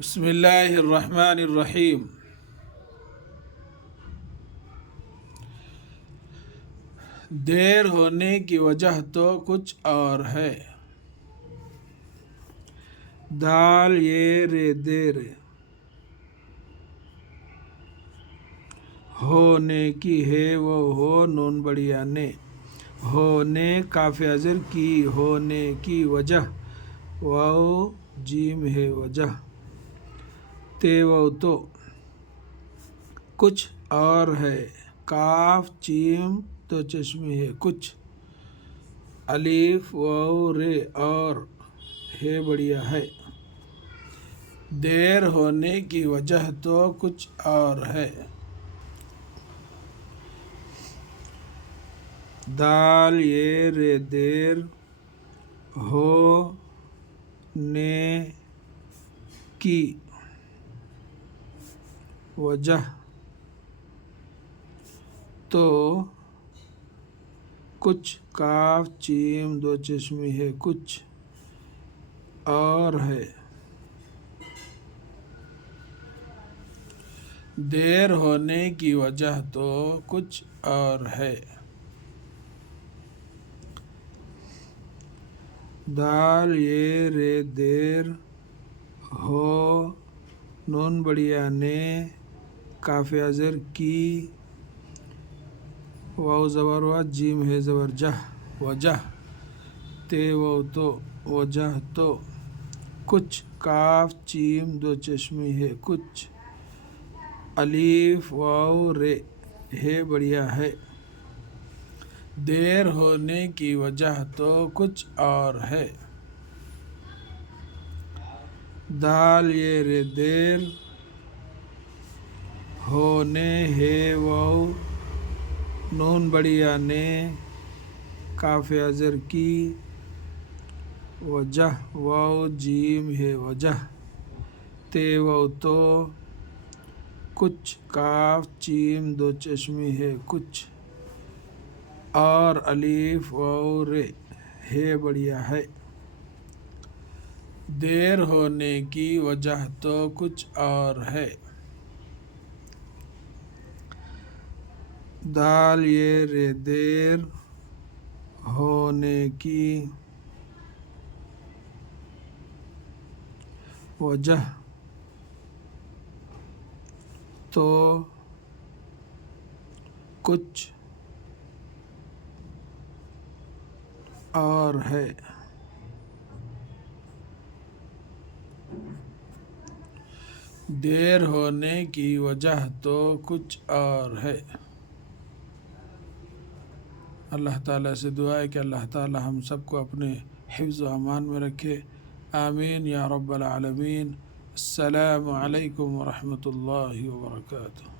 بسم اللہ الرحمن الرحیم۔ دیر ہونے کی وجہ تو کچھ اور ہے۔ دال یہ رے دیر ہونے کی ہے وہ ہو نون بڑیا نے، ہونے کاف اضر کی ہونے کی وجہ واو جیم ہے وجہ، تے وہ تو کچھ اور ہے، کاف جیم تو چشمی ہے کچھ، الف واو رے اور ہے بڑھیا ہے، دیر ہونے کی وجہ تو کچھ اور ہے۔ دال یہ رے دیر ہونے کی وجہ تو کچھ، کاف جیم دو چشمی ہے کچھ اور ہے، دیر ہونے کی وجہ تو کچھ اور ہے۔ دال یہ رے دیر ہو نون بڑیا نے کاف اضر کی واو زبر وا جیم ہے زبر جہ وجہ، تے وہ تو وجہ تو کچھ، کاف جیم دو چشمی ہے کچھ، الف واو رے ہے بڑھیا ہے، دیر ہونے کی وجہ تو کچھ اور ہے۔ دال یہ رے دیر ہونے ہے واو نون بڑیا نے کاف اضر کی وجہ واو جیم ہے وجہ، تے وہ تو کچھ، کاف جیم دو چشمی ہے کچھ اور الف واو رے ہے بڑھیا ہے، دیر ہونے کی وجہ تو کچھ اور ہے۔ دال یہ رے دیر ہونے کی وجہ تو کچھ اور ہے، دیر ہونے کی وجہ تو کچھ اور ہے۔ اللہ تعالیٰ سے دعا ہے کہ اللہ تعالیٰ ہم سب کو اپنے حفظ و امان میں رکھے، آمین یا رب العالمین۔ السلام علیکم ورحمۃ اللہ وبرکاتہ۔